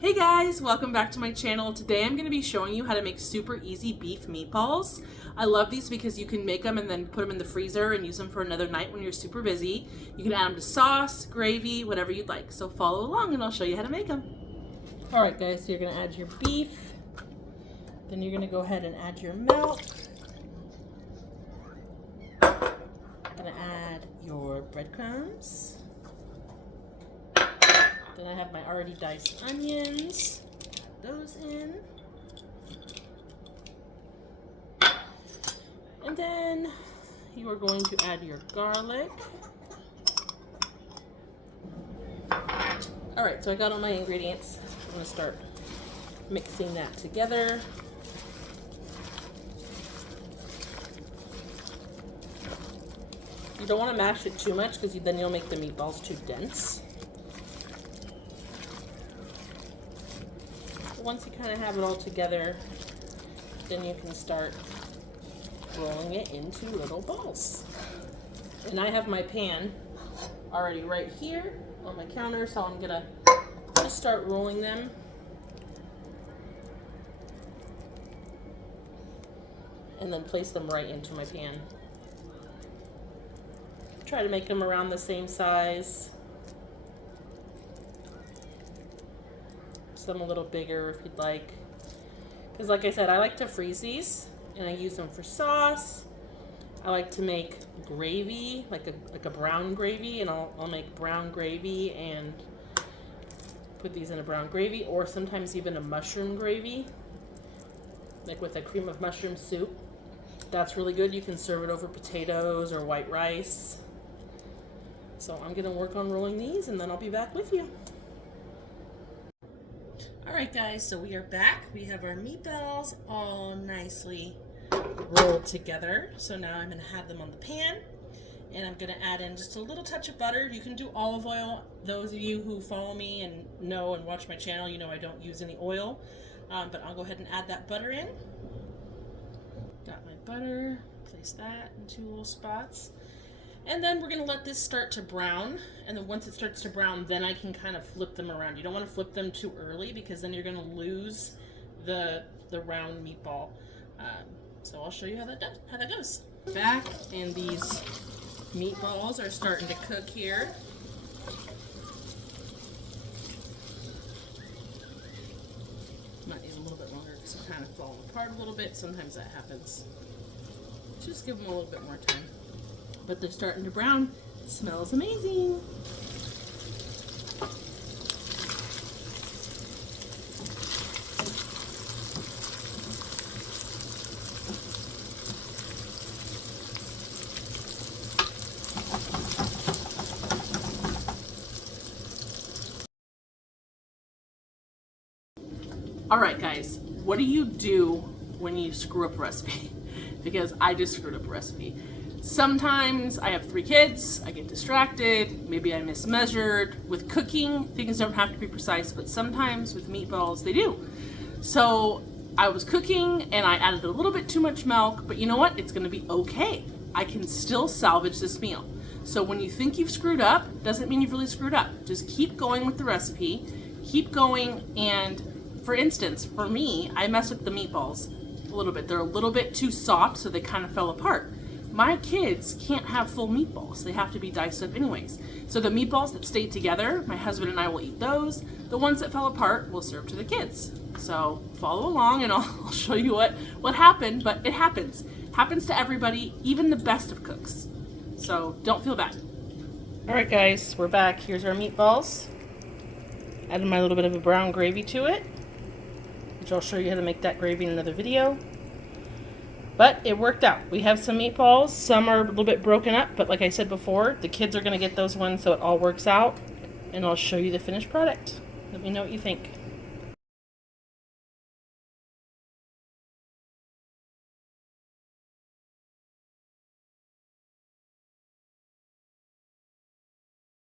Hey guys, welcome back to my channel. Today I'm going to be showing you how to make super easy beef meatballs. I love these because you can make them and then put them in the freezer and use them for another night when you're super busy. You can add them to sauce, gravy, whatever you'd like. So follow along and I'll show you how to make them. Alright guys, so you're going to add your beef. Then you're going to go ahead and add your milk. Going to add your breadcrumbs. Then I have my already diced onions. Put those in. And then you are going to add your garlic. Alright, so I got all my ingredients. I'm going to start mixing that together. You don't want to mash it too much because then you'll make the meatballs too dense. Once you kind of have it all together, then you can start rolling it into little balls. And I have my pan already right here on my counter, so I'm gonna just start rolling them. And then place them right into my pan. Try to make them around the same size. Some a little bigger if you'd like, because like I said, I like to freeze these and I use them for sauce. I like to make gravy, like a brown gravy, and I'll make brown gravy and put these in a brown gravy, or sometimes even a mushroom gravy, like with a cream of mushroom soup. That's really good. You can serve it over potatoes or white rice. So I'm gonna work on rolling these and then I'll be back with you. Alright guys, so we are back. We have our meatballs all nicely rolled together. So now I'm going to have them on the pan, and I'm going to add in just a little touch of butter. You can do olive oil. Those of you who follow me and know and watch my channel, you know I don't use any oil, but I'll go ahead and add that butter in. Got my butter, place that in two little spots. And then we're going to let this start to brown, and then once it starts to brown, then I can kind of flip them around. You don't want to flip them too early because then you're going to lose the round meatball. So I'll show you how that goes. Back, and these meatballs are starting to cook here. Might need a little bit longer because they're kind of falling apart a little bit. Sometimes that happens. Just give them a little bit more time. But they're starting to brown. It smells amazing. All right, guys, what do you do when you screw up a recipe? Because I just screwed up a recipe. Sometimes I have 3 kids, I get distracted, maybe I mismeasured. With cooking, things don't have to be precise, but sometimes with meatballs, they do. So I was cooking and I added a little bit too much milk, but you know what? It's gonna be okay. I can still salvage this meal. So when you think you've screwed up, doesn't mean you've really screwed up. Just keep going with the recipe, keep going, and for instance, for me, I messed with the meatballs a little bit. They're a little bit too soft, so they kind of fell apart. My kids can't have full meatballs. They have to be diced up anyways. So the meatballs that stayed together, my husband and I will eat those. The ones that fell apart, we'll serve to the kids. So follow along and I'll show you what happened, but it happens. Happens to everybody, even the best of cooks. So don't feel bad. All right guys, we're back. Here's our meatballs. Added my little bit of a brown gravy to it, which I'll show you how to make that gravy in another video. But it worked out. We have some meatballs. Some are a little bit broken up, but like I said before, the kids are going to get those ones, so it all works out. And I'll show you the finished product. Let me know what you think.